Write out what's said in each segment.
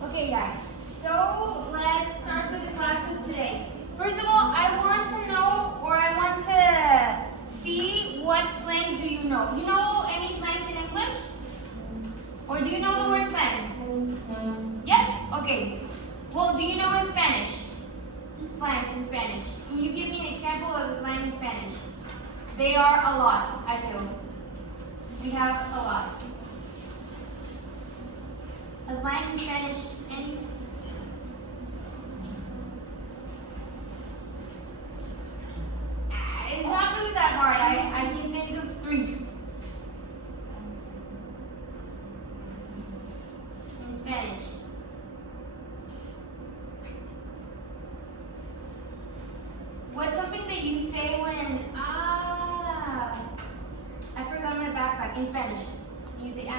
Okay, guys. So let's start with the class of today. First of all, I want to know, or I want to see what slangs do you know. You know any slangs in English? Or do you know the word slang? Yes? Okay. Well, do you know in Spanish? Slangs in Spanish. Can you give me an example of a slang in Spanish? They are a lot, I feel. We have a lot. A slang in Spanish, any? It's not really that hard. I can think of 3. In Spanish. What's something that you say when, I forgot my backpack in Spanish. You say,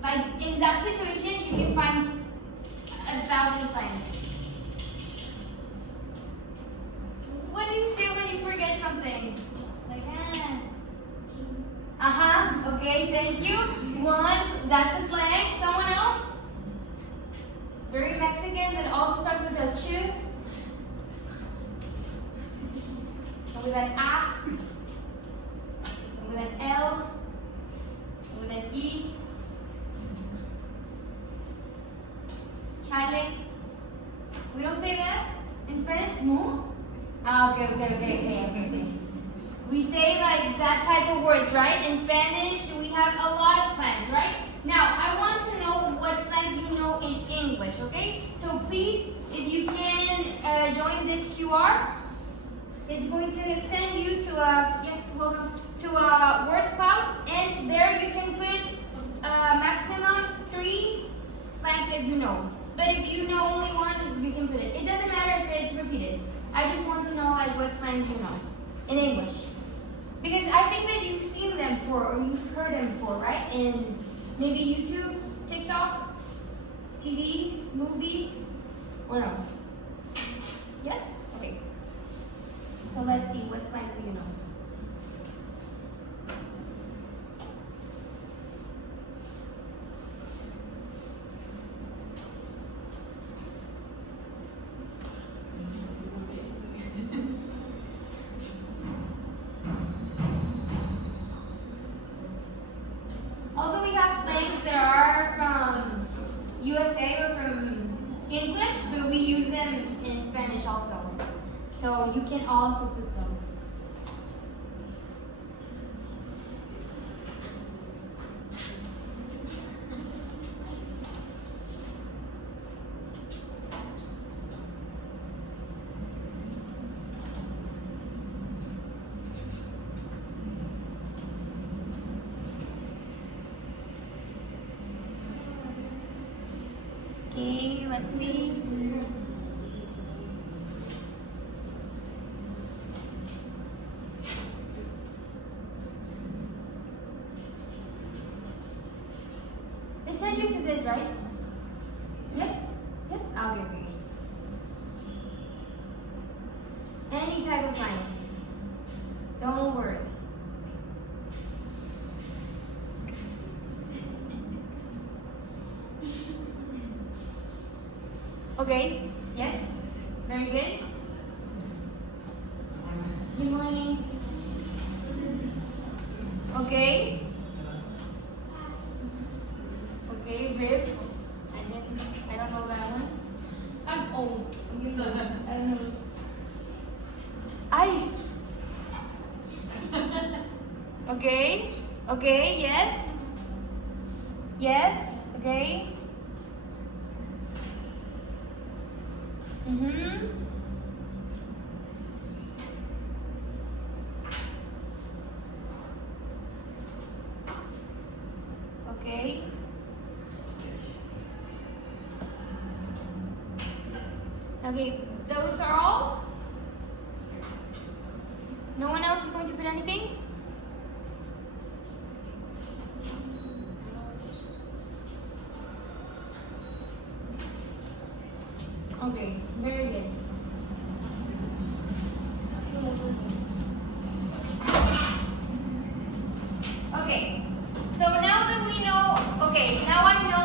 like in that situation, you can find 1,000 slangs. What do you say when you forget something? Like, okay, thank you. 1, that's a slang. Someone else? Very Mexican that also starts with a ch. So with an A, with an L, with an E. Chale. We don't say that in Spanish? No? Okay. We say like that type of words, right? In Spanish, we have a lot of slangs, right? Now, I want to know what slangs you know in English, okay? So please, if you can join this QR, it's going to send you to a, yes, welcome, to a word cloud, and there you can put maximum 3 slangs that you know. But if you know only 1, you can put it. It doesn't matter if it's repeated. I just want to know like what slangs you know in English. Because I think that you've seen them before or you've heard them before, right? In maybe YouTube, TikTok, TVs, movies, or no? Yes? Okay. So let's see, what slangs do you know? Also, we have slangs that are from USA or from English, but we use them in Spanish also. So you can also put those. Okay, let's see. It sent you to this, right? Yes? Yes? Okay. Any type of line. Don't worry. Okay, yes, very good. Good morning. Okay. Okay, rib. I don't know that one. I'm old. I don't know. Ay. Okay, yes. Yes, okay. Okay. Okay, those are all? No one else is going to put anything? Okay, very good. Okay, so now that we know, okay, now I know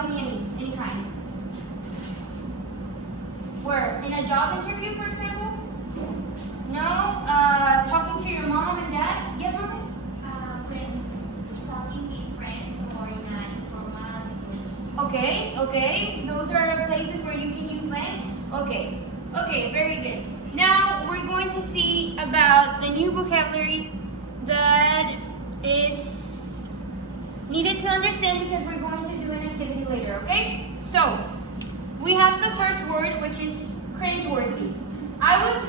tell me any kind. Where? In a job interview, for example? No? Talking to your mom and dad? Yes, Marcy? When talking with friends or in an informal situation. Okay. Those are places where you can use slang? Okay, very good. Now we're going to see about the new vocabulary that is needed to understand because we're going to do an activity later, okay? So, we have the first word, which is cringeworthy. I was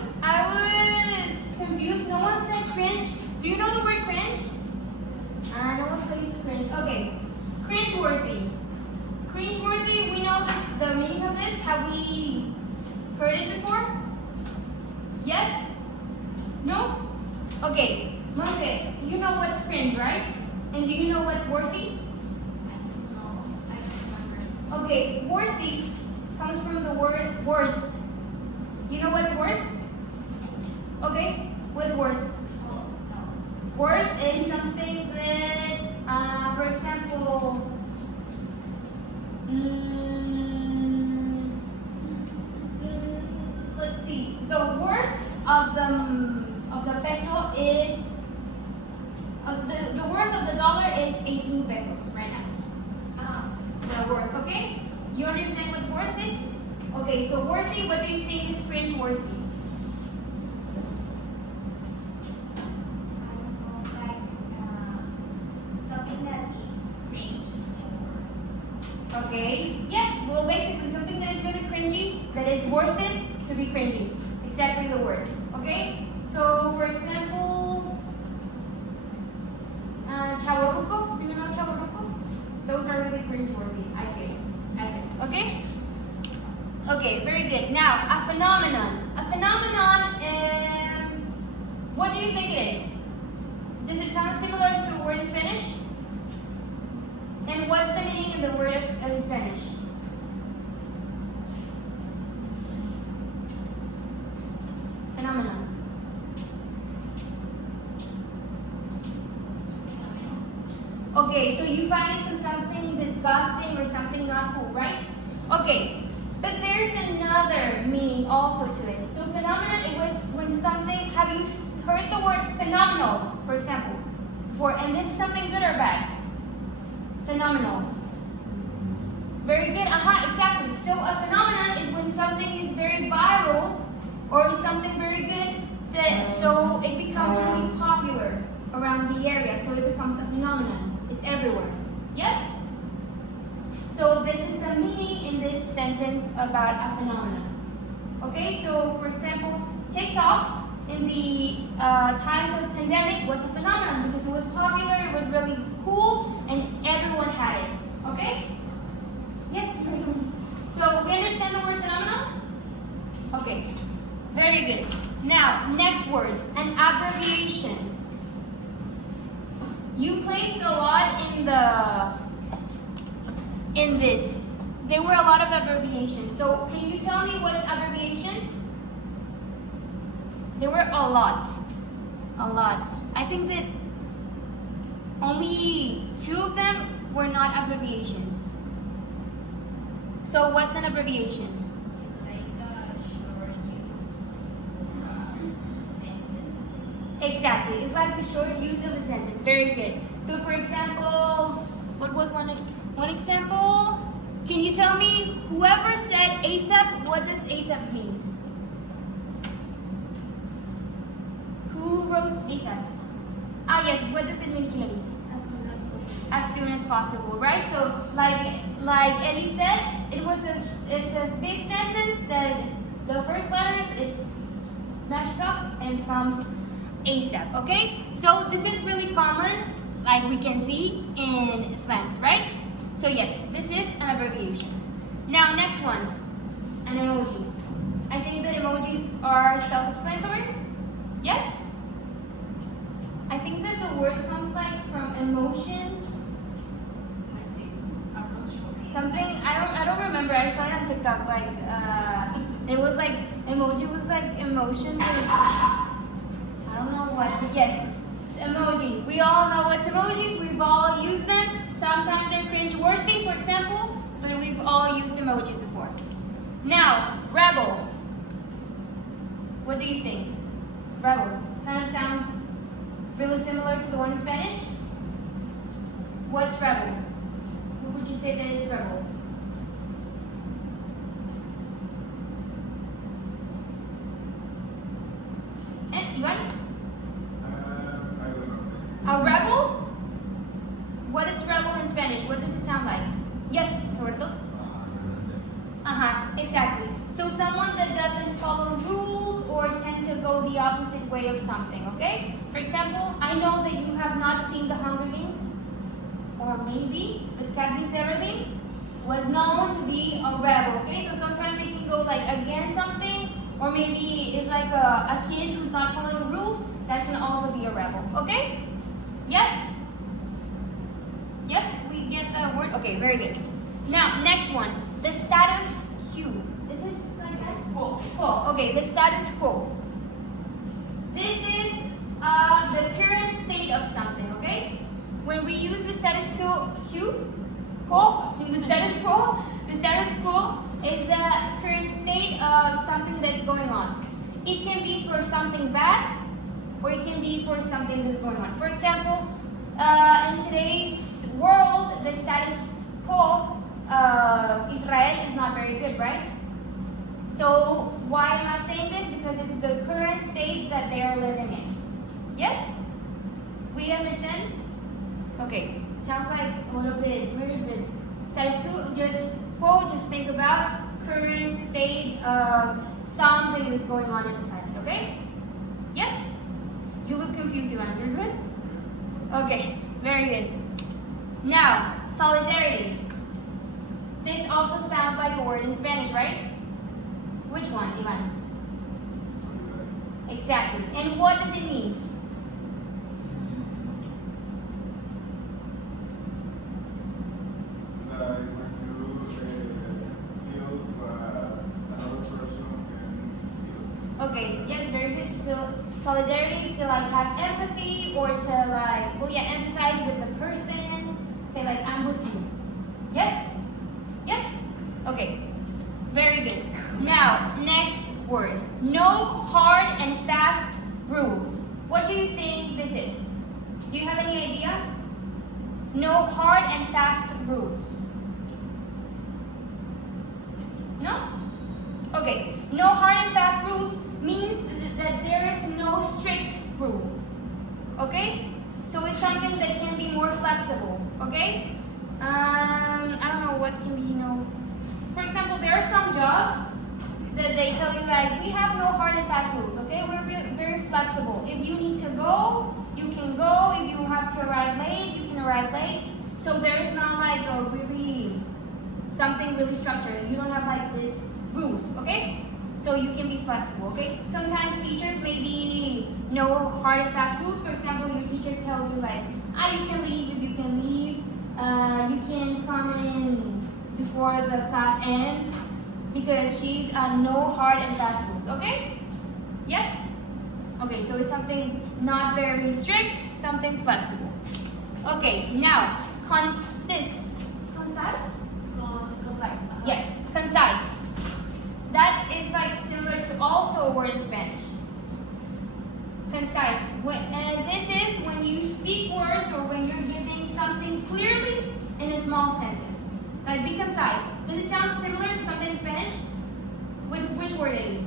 confused. No one said cringe. Do you know the word cringe? No one plays cringe. Okay, cringeworthy. Cringeworthy, we know this, the meaning of this. Have we heard it before? Yes? No? Okay, Monse, you know what's cringe, right? And do you know what's worthy? I don't remember. Okay, worthy comes from the word worth. You know what's worth? Okay, what's worth? Oh, no. Worth is something that, for example, let's see. The worth of the peso is the worth of the dollar is 18 pesos right now. The worth, okay? You understand what worth is? Okay, so worthy, what do you think is cringe-worthy? I don't know, like something that is cringe. Okay, yeah, well basically something that is really cringy, that is worth it to be cringy. Exactly the word, okay? So, for example, chavorrucos, do you know chavorrucos? Those are really cringeworthy, I feel. Okay? Okay, very good. Now, a phenomenon. A phenomenon, what do you think it is? Does it sound similar to a word in Spanish? And what's the meaning of the word in Spanish? Phenomenon. Okay, so you find it something disgusting or something not cool, right? Okay, but there's another meaning also to it. So phenomenon, it was when something, have you heard the word phenomenal, for example? And this is something good or bad? Phenomenal. Very good, exactly. So a phenomenon is when something is very viral or something very good, so it becomes really popular around the area, so it becomes a phenomenon. It's everywhere. Yes? So this is the meaning in this sentence about a phenomenon. Okay, so for example, TikTok in the times of pandemic was a phenomenon because it was popular, it was really cool, and everyone had it. Okay? Yes? So we understand the word phenomenon? Okay, very good. Now, next word, an abbreviation. You placed a lot in this. There were a lot of abbreviations. So can you tell me what's abbreviations? There were a lot. I think that only 2 of them were not abbreviations. So what's an abbreviation? Like a short use sentence. Exactly. It's like the short use of a sentence. Very good. So for example, what was one example? Can you tell me, whoever said ASAP, what does ASAP mean? Who wrote ASAP? Yes, what does it mean, Kennedy? As soon as possible. As soon as possible, right? So like Ellie said, it's a big sentence that the first letters is smashed up and becomes ASAP, okay? So this is really common, like we can see in slangs, right? So yes, this is an abbreviation. Now next one, an emoji. I think that emojis are self-explanatory. Yes? I think that the word comes like from emotion. Something I don't remember. I saw it on TikTok. Like it was like emoji was like emotion. I don't know what. Yes, emoji. We all know what's emojis. We've all used them. Sometimes they're cringe-worthy, for example. emojis before. Now, rebel. What do you think? Rebel. Kind of sounds really similar to the one in Spanish. What's rebel? What would you say that is rebel? Ivan? I don't know. A rebel? What is rebel in Spanish? What does it sound like? Yes, Roberto? Exactly. So someone that doesn't follow rules or tend to go the opposite way of something, okay? For example, I know that you have not seen the Hunger Games, or maybe, but Katniss Everdeen was known to be a rebel, okay? So sometimes it can go like against something, or maybe it's like a kid who's not following the rules, that can also be a rebel, okay? Yes? Yes, we get the word? Okay, very good. Now, next one, the status quo. Is it like that? Quo. Okay, the status quo. This is the current state of something, okay? When we use the status quo, the status quo is the current state of something that's going on. It can be for something bad, or it can be for something that's going on. For example, in today's world, the status quo of Israel is not very good, right? So why am I saying this? Because it's the current state that they are living in. Yes? We understand? Okay, sounds like a little bit weird, but status quo, just think about current state of something that's going on in the planet, okay? Yes? You look confused, Ivan. You're good? Okay, very good. Now, solidarity. This also sounds like a word in Spanish, right? Which one, Ivan? Exactly. And what does it mean? Like when you feel another person can feel. Okay, yes, very good. So solidarity is to like have empathy or to like, well, yeah, empathize with the person. Say like, I'm with you. Yes? Yes? Okay, very good. Now, next word. No hard and fast rules. What do you think this is? Do you have any idea? No hard and fast rules. No? Okay, no hard and fast rules means that there is no strict rule. Okay? So it's something that can be more flexible. Okay? I don't know what can be, for example, there are some jobs that they tell you like, we have no hard and fast rules, okay? We're very flexible. If you need to go, you can go. If you have to arrive late, you can arrive late. So there is not like something really structured. You don't have like this rules, okay? So you can be flexible, okay? Sometimes teachers maybe no hard and fast rules. For example, your teachers tell you like, you can leave if you can leave. You can come in before the class ends because she's no hard and fast rules, okay? Yes? Okay, so it's something not very strict, something flexible. Okay, now, concise? Concise. Yeah, concise. That is like similar to also a word in Spanish. Concise. And this is when you speak words or when you're giving something clearly in a small sentence. Like be concise. Does it sound similar to something in Spanish? Which word is it?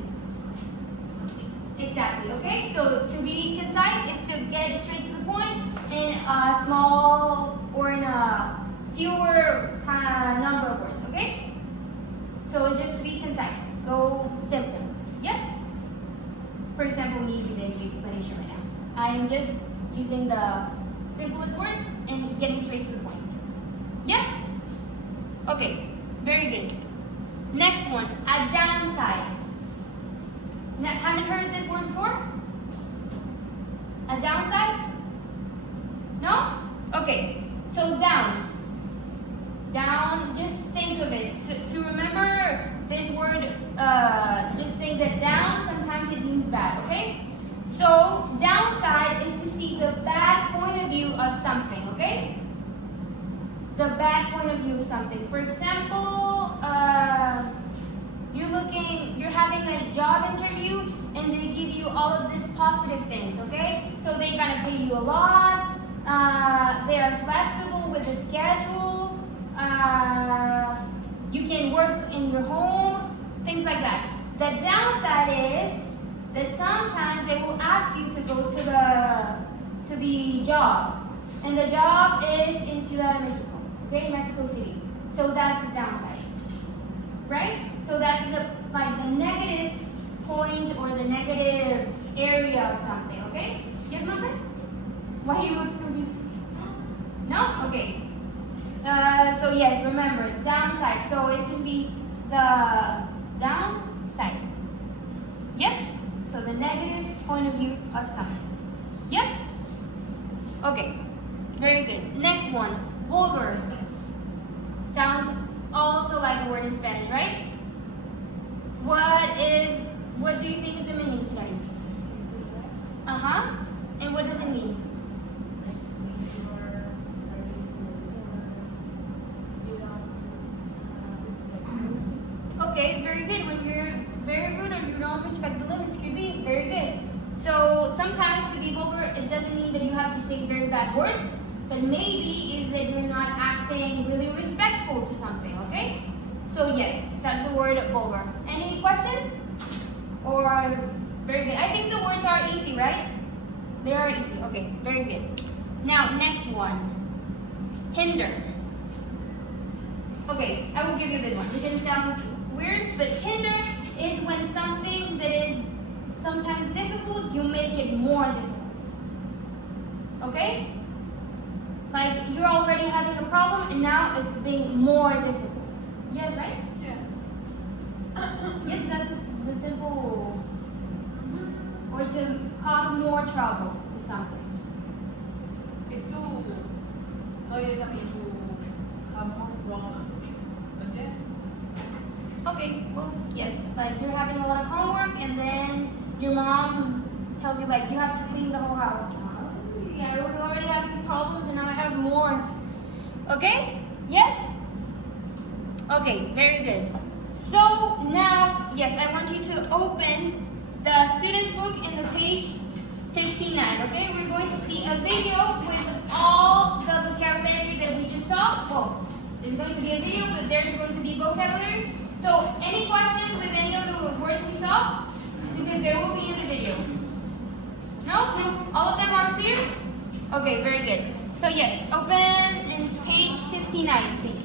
Exactly, okay? So to be concise is to get straight to the point in a small or in a fewer number of words, okay? So just to be concise, go simple. Yes? For example, me giving the explanation right now. I'm just using the simplest words and getting straight to the point. Yes? Okay, very good. Next one, a downside. Now, haven't heard this word before? A downside? No? Okay, so down. Down, just think of it. So, to remember this word, just think that down, sometimes it means bad, okay? So, downside is to see the bad point of view of something, okay? The bad point of view of something. For example, having a job interview and they give you all of these positive things, okay? So they're gonna pay you a lot, they are flexible with the schedule, you can work in your home, things like that. The downside is that sometimes they will ask you to go to the job, and the job is in Ciudad de Mexico, okay, Mexico City. So that's the downside, right? So that's the negative point or the negative area of something, okay? Yes, Monse? Why you looked confused? No? Okay. So yes, remember, downside. So it can be the downside. Yes? So the negative point of view of something. Yes? Okay. Very good. Next one, vulgar. Sounds also like a word in Spanish, right? What do you think is the meaning tonight? Uh-huh. And what does it mean? Okay, very good. When you're very rude or you don't respect the limits, could be very good. So sometimes to be vulgar, it doesn't mean that you have to say very bad words, but maybe is that you're not acting really respectful to something, okay? So yes, that's the word vulgar. Any questions? Or very good. I think the words are easy, right? They are easy. Okay, very good. Now, next one. Hinder. Okay, I will give you this one. It sounds weird, but hinder is when something that is sometimes difficult, you make it more difficult. Okay? Like you're already having a problem and now it's being more difficult. Yes, right? Yes, that's the simple, or to cause more trouble to something. It's to, no es a mí to have more problems, but yes. Okay, well, yes, like you're having a lot of homework and then your mom tells you like you have to clean the whole house. Yeah, I was already having problems and now I have more. Okay? Yes? Okay, very good. So now, yes, I want you to open the student's book in the page 59, okay? We're going to see a video with all the vocabulary that we just saw. Well, there's going to be a video, but there's going to be vocabulary. So, any questions with any of the words we saw? Because they will be in the video. No? All of them are clear? Okay, very good. So yes, open in page 59, please.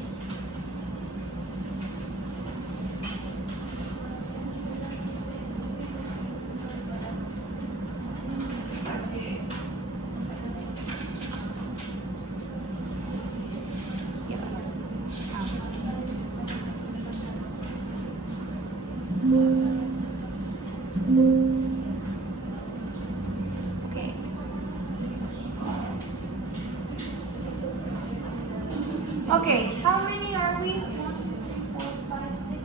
Okay. Okay, how many are we? 1, 2, 3, 4, 5, 6.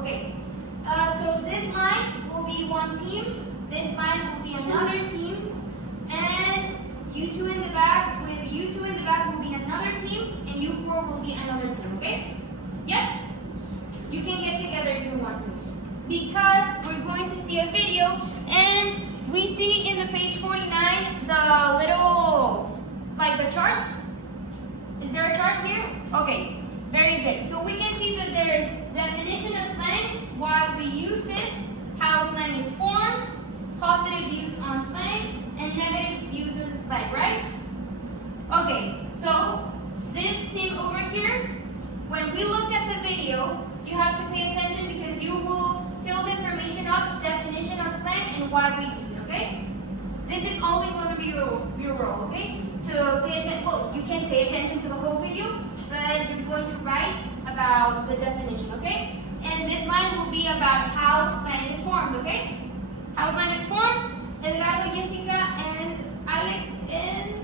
Okay, so this line will be one team, this line will be another team, and you two in the back will be another team, and you four will be another team, okay? Yes? You can get together if you want to. Because we're going to see a video, and we see in the page 49 the little, like the chart. Is there a chart here? Okay, very good. So we can see that there's definition of slang, why we use it, how slang is formed, positive views on slang, and negative views of slang, right? Okay, so this team over here, when we look at the video, you have to pay attention because you will fill the information up, definition of slang, and why we use it, okay? This is only going to be your role, okay? To pay attention, well, you can pay attention to the whole video, but you're going to write about the definition, okay? And this line will be about how slang is formed, okay? How slang is formed, Edgardo, Jessica, and Alex, and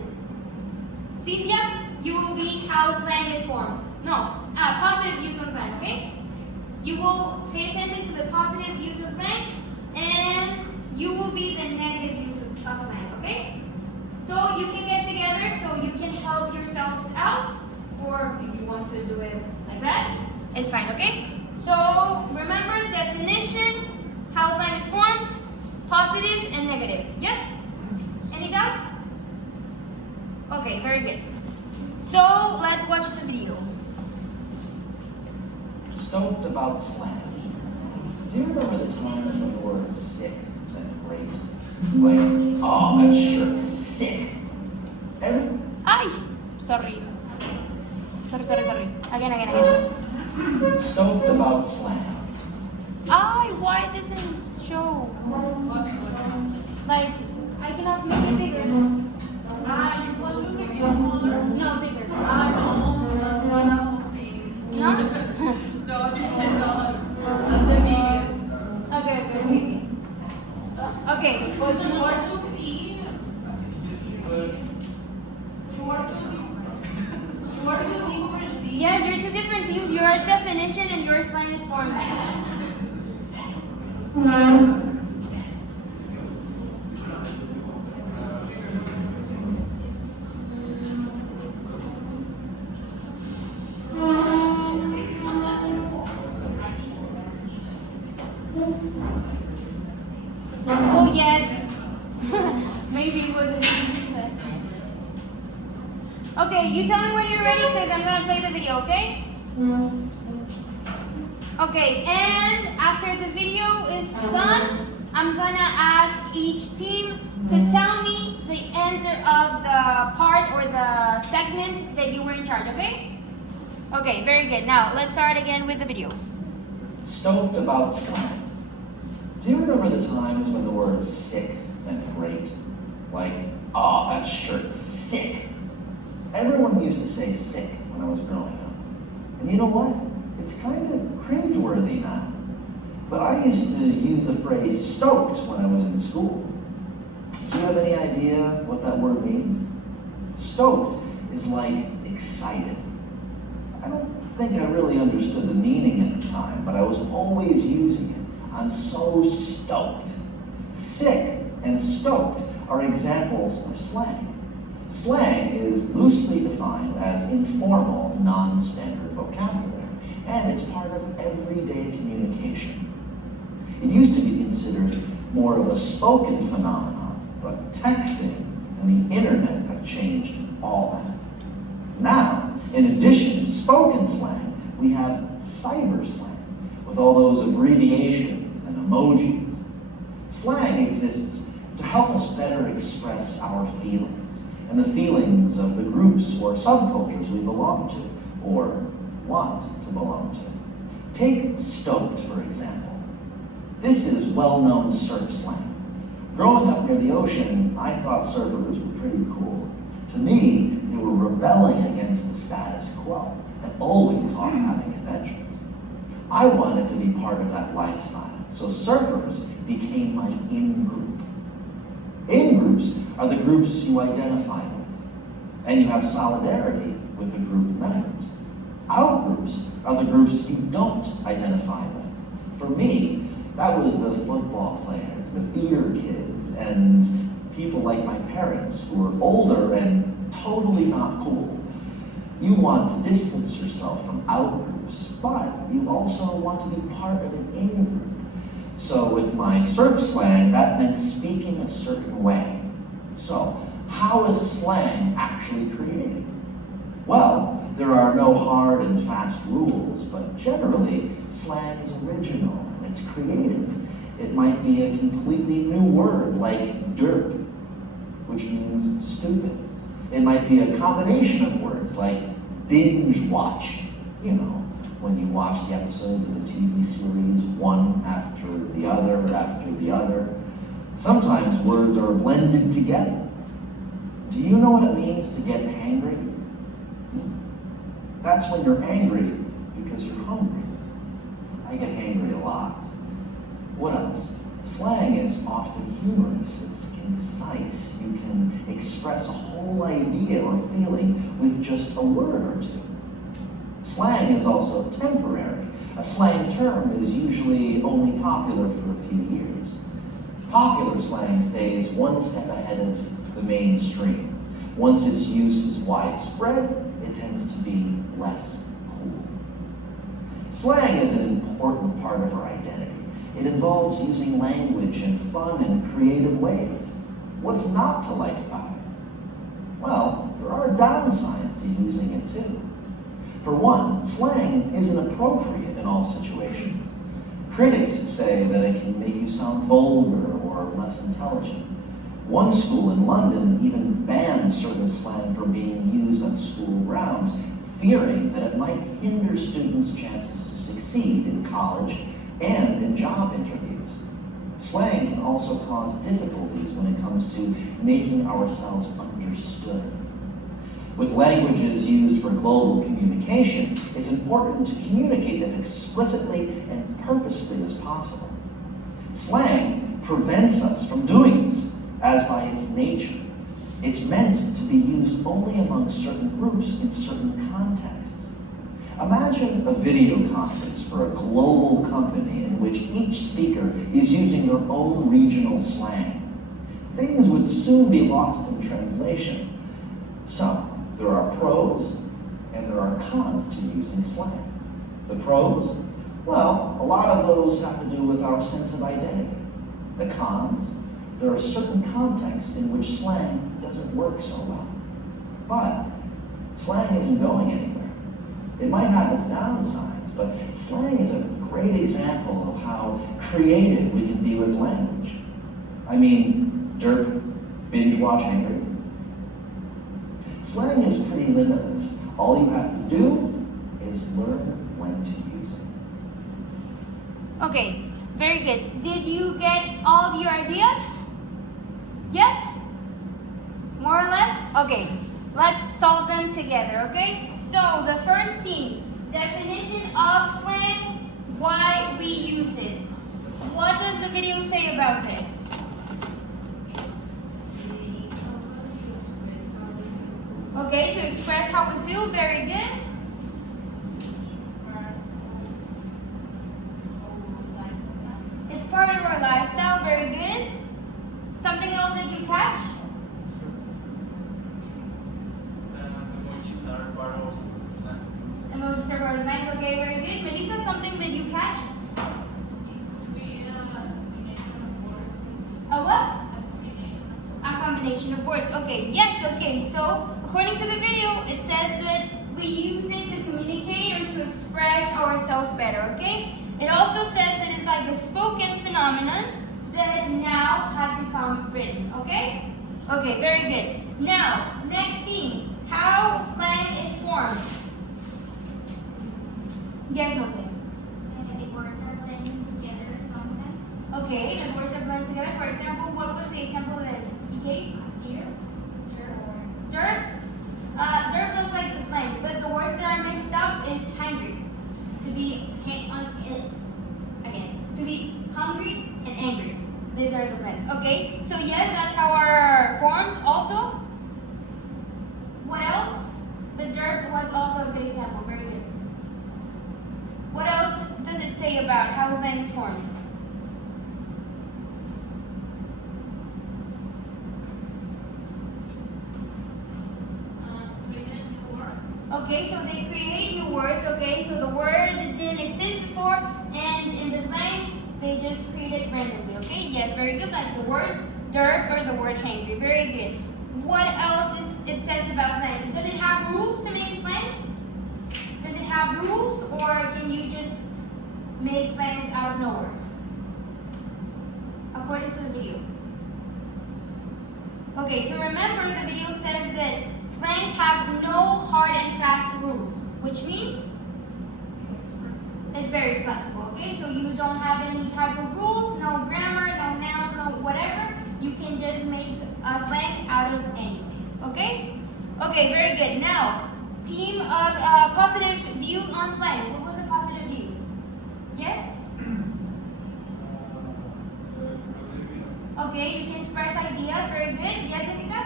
how slang is formed. No, positive use of slang, okay? You will pay attention to the positive use of slang, and you will be the negative use of slang, okay? So you can get together so you can help yourselves out, or if you want to do it like that, it's fine, okay? So remember definition, how slang is formed, positive and negative. Yes? Any doubts? Okay, very good. So let's watch the video. Stoked about slang. Do you remember the times when the word sick meant great? Like, oh, that shirt's sick. And Ay! Sorry. Sorry. Again. stoked about slang. Ay, why doesn't show? Like, I cannot make it bigger. You want to make it smaller? No, bigger. No. No? No, you cannot. That's the biggest. Okay. Okay. But you are too thin. You are two different teams. Yes, you're two different teams. Your definition and your slang is formed. Oh yes. Maybe it wasn't. Okay, you tell me when you're ready because I'm gonna play the video, okay? Okay, and after the video is done, I'm gonna ask each team to tell me the answer of the part or the segment that you were in charge, okay? Okay, very good. Now, let's start again with the video. Stoked about slang. Do you remember the times when the word sick meant great? Like, oh, that shirt's sick. Everyone used to say sick when I was growing up. And you know what? It's kind of cringeworthy now. But I used to use the phrase stoked when I was in school. Do you have any idea what that word means? Stoked is like excited. I don't think I really understood the meaning at the time, but I was always using it. I'm so stoked. Sick and stoked are examples of slang. Slang is loosely defined as informal, non-standard vocabulary, and it's part of everyday communication. It used to be considered more of a spoken phenomenon, but texting and the internet have changed all that. Now, in addition to spoken slang, we have cyber slang, with all those abbreviations and emojis. Slang exists to help us better express our feelings and the feelings of the groups or subcultures we belong to or want to belong to. Take stoked, for example. This is well-known surf slang. Growing up near the ocean, I thought surfers were pretty cool. To me, they were rebelling against the status quo and always off having adventures. I wanted to be part of that lifestyle, so surfers became my in-group. In-groups are the groups you identify with, and you have solidarity with the group members. Out-groups are the groups you don't identify with. For me, that was the football players, the theater kids, and people like my parents who were older and totally not cool. You want to distance yourself from out-groups, but you also want to be part of an in-group. So with my surf slang, that meant speaking a certain way. So, how is slang actually created? Well, there are no hard and fast rules, but generally, slang is original, it's creative. It might be a completely new word, like derp, which means stupid. It might be a combination of words, like binge watch, you know, when you watch the episodes of the TV series one after the other. Sometimes words are blended together. Do you know what it means to get hangry? That's when you're angry because you're hungry. I get hangry a lot. What else? Slang is often humorous, it's concise. You can express a whole idea or feeling with just a word or two. Slang is also temporary. A slang term is usually only popular for a few years. Popular slang stays one step ahead of the mainstream. Once its use is widespread, it tends to be less cool. Slang is an important part of our identity. It involves using language in fun and creative ways. What's not to like about it? Well, there are downsides to using it too. For one, slang isn't appropriate in all situations. Critics say that it can make you sound vulgar or less intelligent. One school in London even banned certain slang from being used on school grounds, fearing that it might hinder students' chances to succeed in college and in job interviews. Slang can also cause difficulties when it comes to making ourselves understood. With languages used for global communication, it's important to communicate as explicitly and purposefully as possible. Slang prevents us from doing this, as by its nature. It's meant to be used only among certain groups in certain contexts. Imagine a video conference for a global company in which each speaker is using their own regional slang. Things would soon be lost in translation. So, there are pros and there are cons to using slang. The pros? Well, a lot of those have to do with our sense of identity. The cons? There are certain contexts in which slang doesn't work so well. But slang isn't going anywhere. It might have its downsides, but slang is a great example of how creative we can be with language. I mean, derp, binge watch angry. Slang is pretty limitless. All you have to do is learn when to use it. Okay, very good. Did you get all of your ideas? Yes? More or less? Okay, let's solve them together, okay? So, the first team, definition of slang, why we use it. What does the video say about this? Okay, to express how we feel, very good. It's part of our lifestyle, very good. Something else that you catch? Emojis are part of slang. Emojis are part of nice, okay, very good. Melissa, something that you catch? A what? A combination of words. Okay, yes, okay. So, according to the video, it says that we use it to communicate or to express ourselves better, okay? It also says that it's like a spoken phenomenon that now has become written, okay? Okay, very good. Now, next thing, how slang is formed. Yes, Mote. The words are blending together as concepts. Okay, the words are blended together. For example, what was the example that you gave? Here. Dirt? Dirt looks like a slang, but the words that are mixed up is hungry. To be to be hungry and angry. These are the blends. Okay, so yes, that's how are formed also. What else? The dirt was also a good example. Very good. What else does it say about how slang is formed? Okay, so they create new words, okay? So the word didn't exist before, and in the slang, they just created randomly, okay? Yes, very good, like the word dirt or the word hangry, very good. What else is it says about slang? Does it have rules to make slang? Does it have rules, or can you just make slangs out of nowhere? According to the video. Okay, to remember, the video says that slangs have no hard and fast rules, which means it's very flexible, okay? So you don't have any type of rules, no grammar, no nouns, no whatever. You can just make a slang out of anything, okay? Okay, very good. Now, team of positive view on slang. What was a positive view? Yes? Okay, you can express ideas. Very good. Yes, Jessica?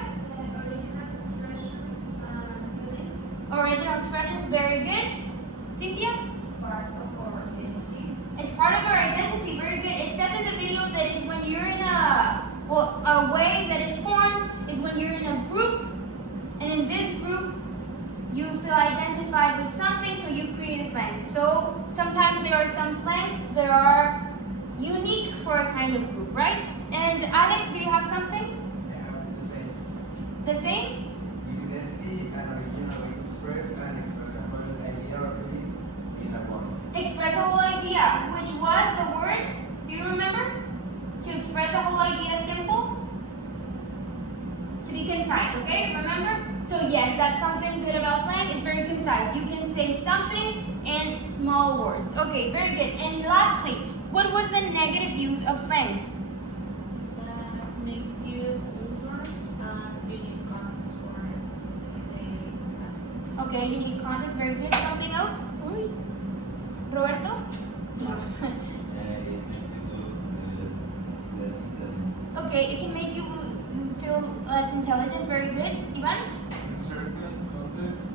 Original expressions. Very good. Cynthia? It's part of our identity. Very good. It says in the video that it's when you're in a way that is formed is when you're in a group, and in this group you feel identified with something, so you create a slang. So sometimes there are some slangs that are unique for a kind of group, right? And Alex, do you have something? I have the same. The same? Identity and original express and express a whole idea of the meaning. We have one. Express a whole idea, which was the word, do you remember? To express a whole idea simple? To be concise, okay? Remember? So yes, that's something good about slang. It's very concise. You can say something in small words. Okay, very good. And lastly, what was the negative use of slang? That makes you over and you need context for it. Okay, you need context. Very good. Something else? Roberto? Okay, it can make you feel less intelligent. Very good. Ivan? In certain context,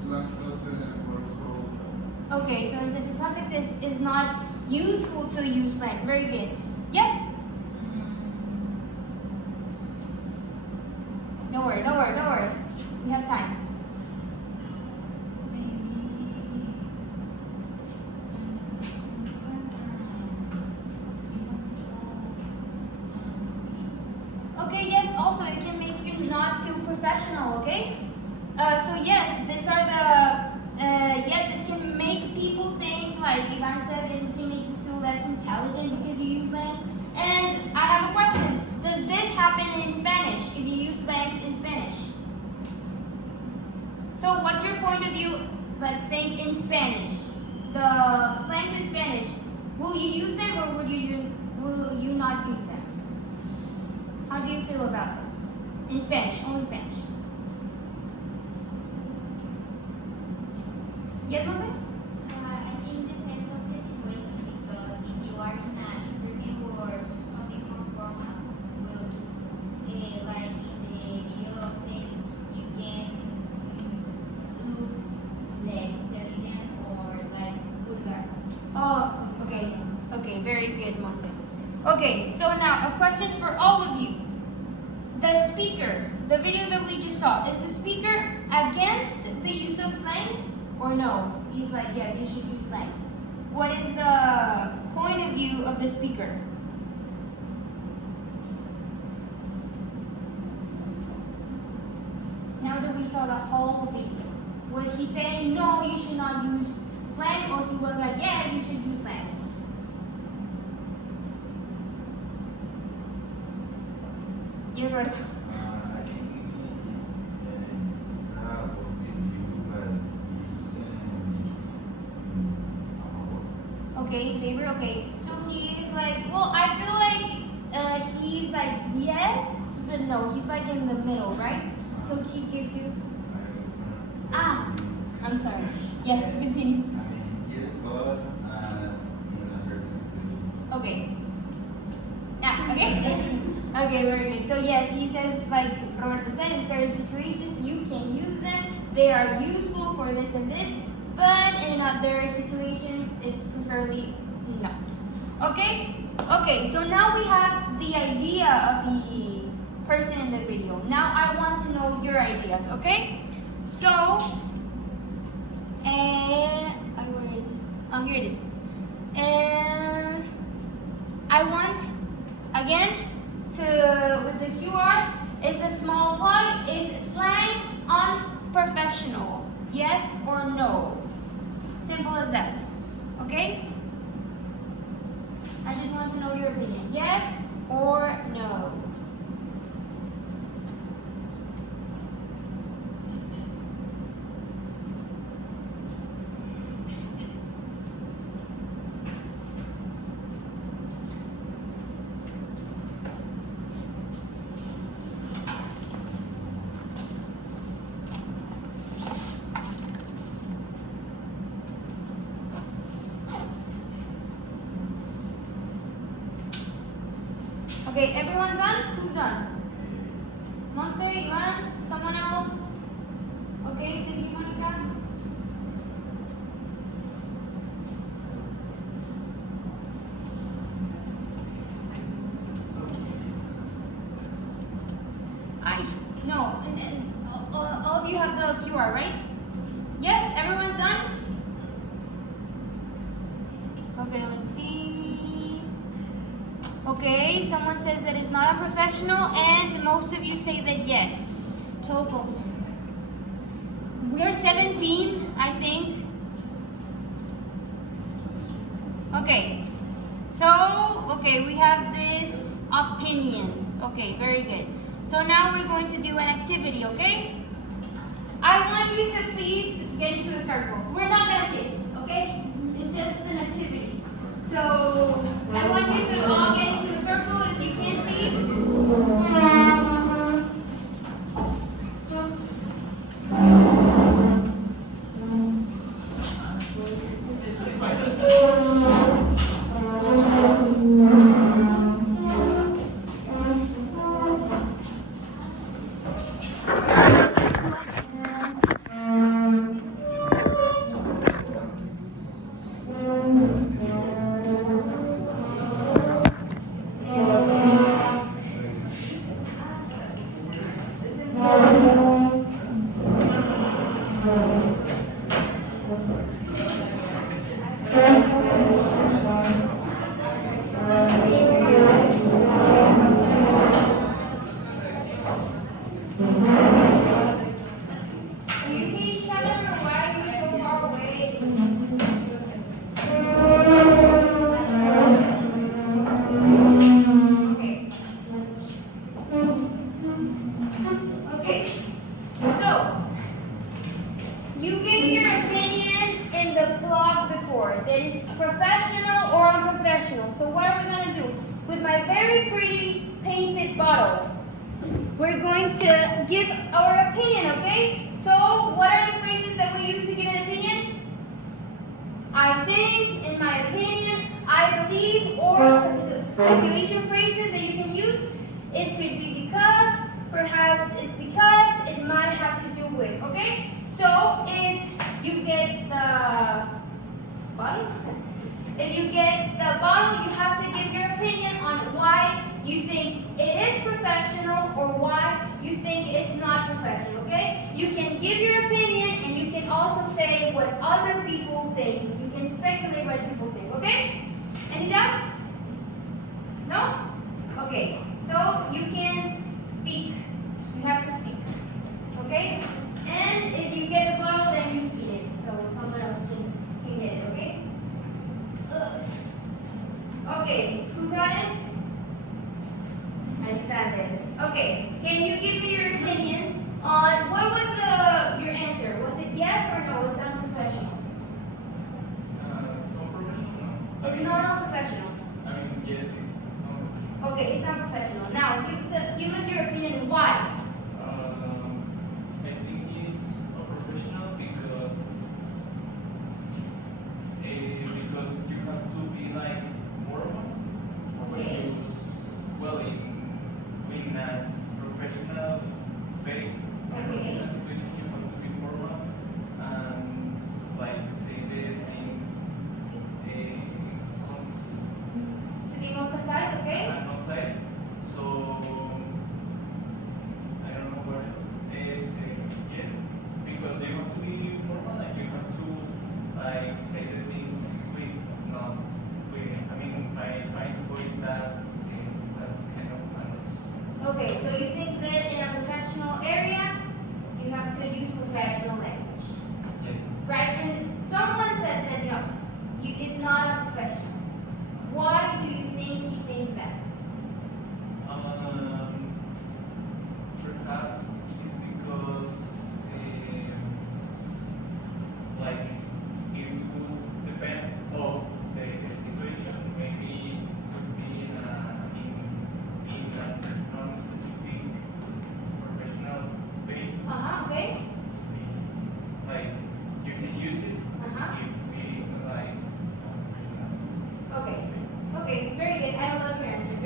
slang doesn't work so well. Okay, so in certain context, it's not useful to use slangs. Very good. Yes? Don't worry, don't worry, don't worry. We have time. Okay, yes, also it can make you not feel professional, okay? So yes, these are the, yes, it can make people think, like Ivan said, it can make you feel less intelligent because you use slangs. And I have a question. Does this happen in Spanish, if you use slangs in Spanish? So what's your point of view, let's think in Spanish? The slangs in Spanish, will you use them or will you not use them? How do you feel about them? In Spanish, only Spanish. Yes, Monse? I think depends on the situation because if you are in an interview or something more formal, will like in the video saying you can look less intelligent or like vulgar. Oh, okay. Okay, very good, Monse. Okay, so now a question for all of you. The speaker, the video that we just saw, is the speaker against the use of slang or no? He's like, yes, you should use slangs. What is the point of view of the speaker? Now that we saw the whole video, was he saying, no, you should not use slang, or he was like, yes, you should use slang? Yes, right. I think Zara was being used, but Okay, in favor, okay. So he is like, well, I feel like he's like, yes, but no, he's like in the middle, right? So he gives you, I'm sorry. Yes, continue. Okay. Yeah, okay. Okay, very good. So yes, he says, like Roberto said, in certain situations you can use them. They are useful for this and this, but in other situations it's preferably not. Okay? Okay, so now we have the idea of the person in the video. Now I want to know your ideas, okay? So, where is it? Oh, here it is. I want, again, with the QR, is a small plug, is slang unprofessional? Yes or no? Simple as that. Okay? I just want to know your opinion. Yes or no? Okay, everyone done? Who's done? Monse, Ivan, someone else? Okay, thank you, Monica. No, and all of you have the QR, right? Yes, everyone's done? Okay, let's see. Okay, someone says that it's not unprofessional, and most of you say that yes. Total focus. We're 17, I think. Okay, so, okay, we have this opinions. Okay, very good. So now we're going to do an activity, okay? I want you to please get into a circle. We're not gonna kiss, okay? It's just an activity. So I want you to all get into a circle if you can, please. That is professional or unprofessional. So what are we going to do? With my very pretty painted bottle, we're going to give our opinion, okay? So what are the phrases that we use to give an opinion? I think, in my opinion, I believe, or speculation phrases that you can use. It could be because, perhaps it's because, it might have to do with, okay? So if you get the bottle, you have to give your opinion on why you think it is professional or why you think it's not professional, okay? You can give your opinion and you can also say what other people think. You can speculate what people think, okay? Any doubts? No? Okay, so you can speak. You have to speak, okay? And if you get the bottle, then you speak it, so someone else can get it, okay? Okay, who got it? Alexander. Okay, can you give me your opinion on what was your answer? Was it yes or no? It's unprofessional. It's not unprofessional. I mean, yes, it's not. Okay, it's unprofessional. Now, give us your opinion. Why? I think it's unprofessional because you have to be like formal. Okay. Well, in as professional space. Okay. You have to be formal and like say the things To be more concise, okay? concise. So I don't know what is yes, because you have to be formal and you have to like say the things with not with I mean try to avoid that kind of manner. Okay, so you think that in a professional area, you have to use professional language, Yes. right? And someone said that no, it's not unprofessional. Why do you think he thinks that? Perhaps it's because like it will depend of the situation. Maybe it could be in a non-specific professional space. Okay. Like you can use it Uh-huh. if it is like professional. Okay. Okay, very good. I love your answer.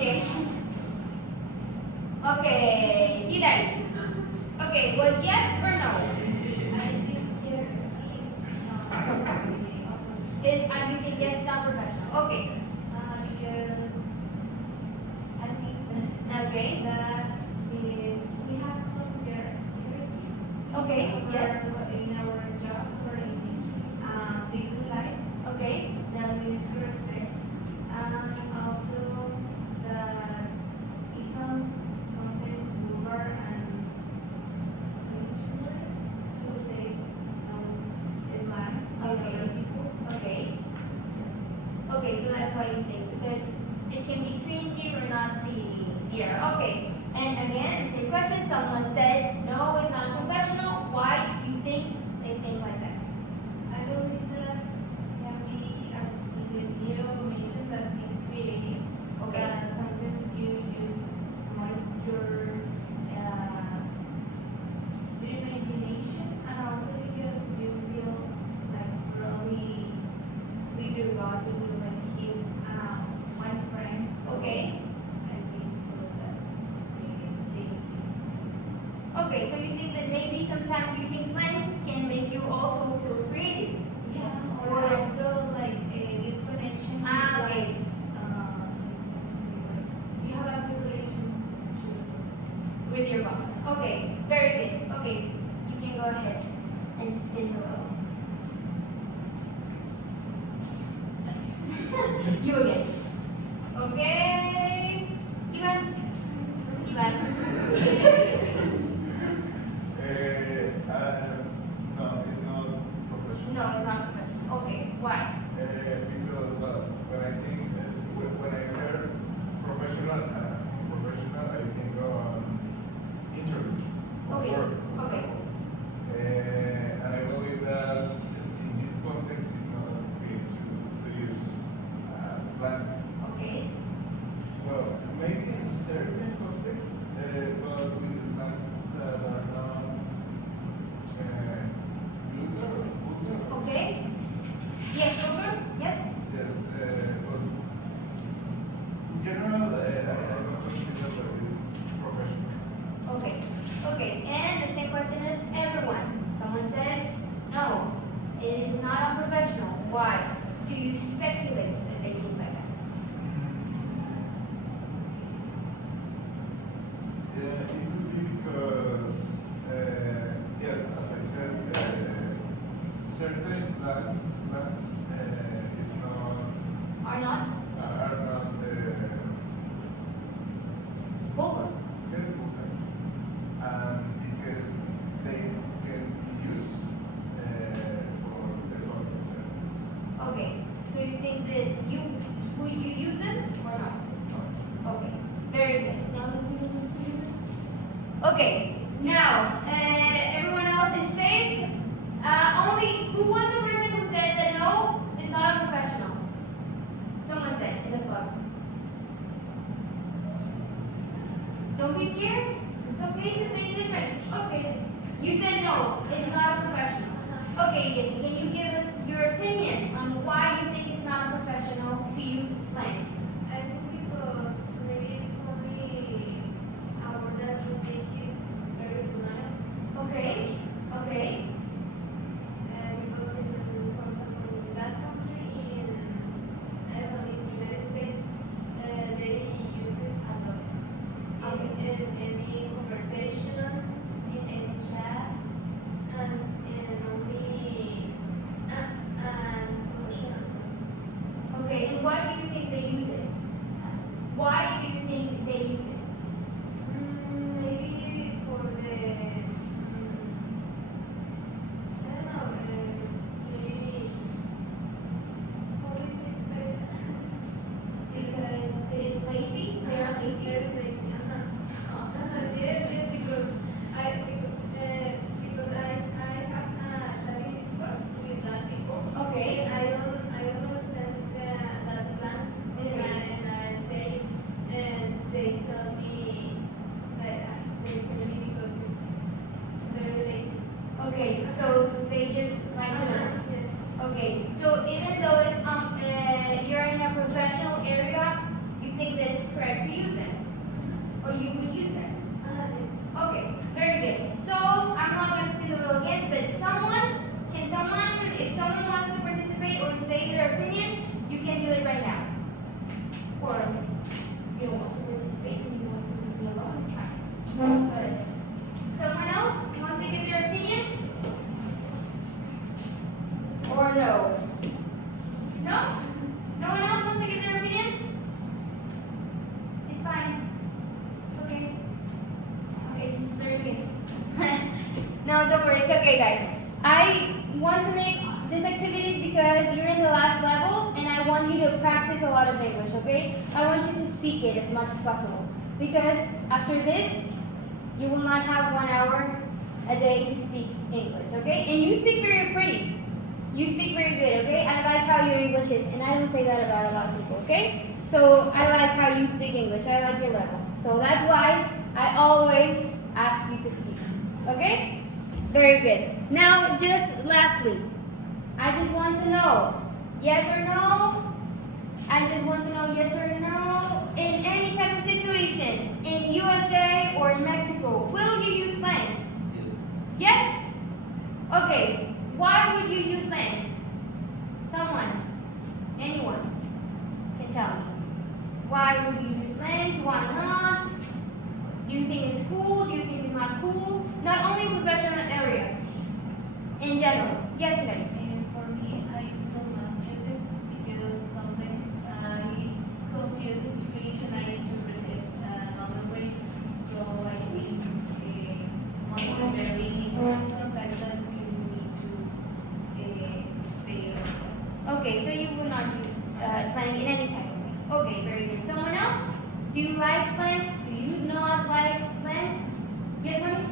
Okay. Okay, Hidari. Okay, was yes or no? You think yes is not professional? Okay. Okay. Okay. Yes. In our jobs or in daily life, Okay. that we need to respect. And also that it sounds sometimes vulgar and unusual to say those slangs to Okay. other people. Okay. Okay, so that's why you think because it can be cringy or not the year. Okay. And again, same question. Someone said no, it's not professional. Why do you think they think like that? I believe that can be, as in the video mentioned, that it's creative. Okay. That sometimes you use more your imagination, and also because you feel like really with your body, with like his one friend. So Okay. I think so that they Okay, so you think that maybe sometimes using slangs can make you also feel creative. yeah, or Or- also like this connection. Ah, like, okay. you have a good relationship. With your boss. Okay, very good. Okay, you can go ahead and spin the wheel. You again. Okay. Ivan. Ivan. No, it's not professional. No, it's not professional. Okay, why? Because when I think when I hear professional, I think of interviews or Okay, work. for okay. example. And I believe that in this context it's not okay to use slang. Okay. Well, maybe in certain contexts, but with the slangs that are not vulgar. Okay. Yes, Roger? Yes? Yes, but in general, I don't consider that it's professional. Okay. Okay, and the same question is everyone. Someone said, no, it is not unprofessional. Why? Do you speculate that they think like that? Yeah, it could be because, yes, as I said, certain slangs is not, Are not are not vulgar. very vulgar, and because they can be used for the context. Okay, so you think that would you use them or not? Okay, very good. Now let's move on to the next. Okay, now everyone else is safe. Who was the person who said that no, it's not a professional? Someone said in the club. Don't be scared. It's okay to think different. Okay, you said no, it's not a professional. Okay, yes. Can you give us your opinion on why you think it's not a professional to use slang? I think because maybe it's only a word that will make you very smile. Okay, okay, Because for example, in that country, I don't know, in the United States, they use it a lot. Okay. In any conversations, in any chats, and only and professional too. okay. And why do you think they use it? Why do you think they use it? Maybe for the I don't know, maybe how is it Because it's lazy. They are lazy. Very lazy. Yeah, because I have a chatting Discord with that people. Okay. And I don't understand that slangs. And I say, and they tell me that they tell me because it's very lazy. Okay, so they just like to. Yes. Okay, so even though it's you're in a professional area, you think that it's correct to use them? Or you would use them? Okay, very good. So I'm not going to spin the wheel again, but if someone wants to participate or say their opinion, you can do it right now. Or if you don't want to participate and you want to leave me alone, it's fine. But someone else wants to give their opinion? Or no? No? No one else wants to give their opinions? It's fine. It's okay. Okay, very good. No, don't worry, it's okay, guys. I want to make this activities because you're in the last level and I want you to practice a lot of English, okay? I want you to speak it as much as possible. Because after this, you will not have 1 hour a day to speak English, okay? And you speak very pretty. You speak very good, okay? I like how your English is, and I don't say that about a lot of people, okay? So I like how you speak English. I like your level. So that's why I always ask you to speak, okay? Very good. Now, just lastly, I just want to know, yes or no? I just want to know yes or no. In any type of situation, in USA or in Mexico, will you use slangs? Yes? Okay. Why would you use slangs? Someone? Anyone? Can tell me. Why would you use slangs? Why not? Do you think it's cool? Do you think it's not cool? Not only professional area. In general. Yes, Mary. And for me, I do not use it because sometimes I confuse the situation, I interpret it another way. So I think one very important sentence you need to say it. Okay, so you would not use slang in any type of way. Okay, very good. Someone else? Do you like slangs? Do you not like slangs? Yes, Mary?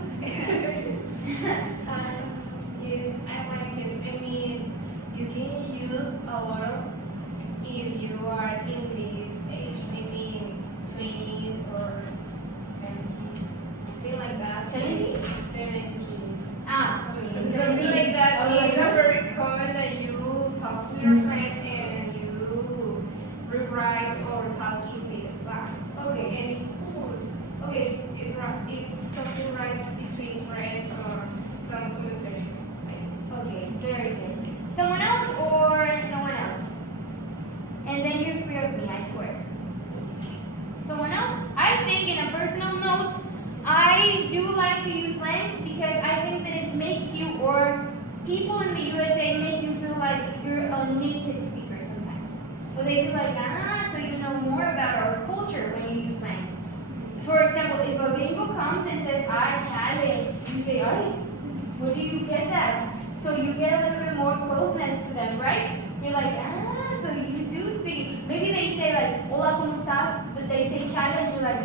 Yes, I like it. I mean, you can use a lot if you are in this age, maybe 20s or 70s, something like that. 70s? 17. Ah, okay. Something like that. Oh, It's yeah. very common that you talk with your friend and you rewrite or talk in with slangs. Okay. And it's cool. Okay. It's something right between friends or some conversation. Okay, very good. Someone else or no one else? And then you're free of me, I swear. Someone else? I think in a personal note, I do like to use slangs because I think that it makes you, or people in the USA make you feel like you're a native speaker sometimes. So they feel like, so you know more about our culture when you use slangs. For example, if a gringo comes and says, ay, chale, you say, ay, where do you get that? So you get a little bit more closeness to them, right? You're like, so you do speak. Maybe they say like, hola, ¿cómo estás? But they say chale and you're like,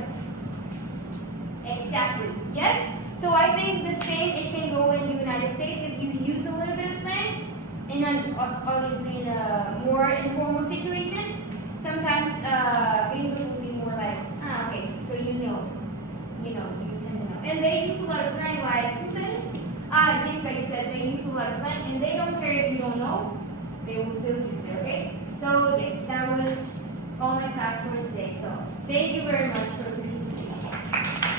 exactly, yes? So I think the same, it can go in the United States if you use a little bit of slang, and then obviously in a more informal situation. Sometimes gringos will be more like, okay, so you tend to know. And they use a lot of slang like, who said it? This guy you said they use a lot of slang, and they don't care if you don't know, they will still use it, okay? So yes, that was all my class for today. So thank you very much for participating.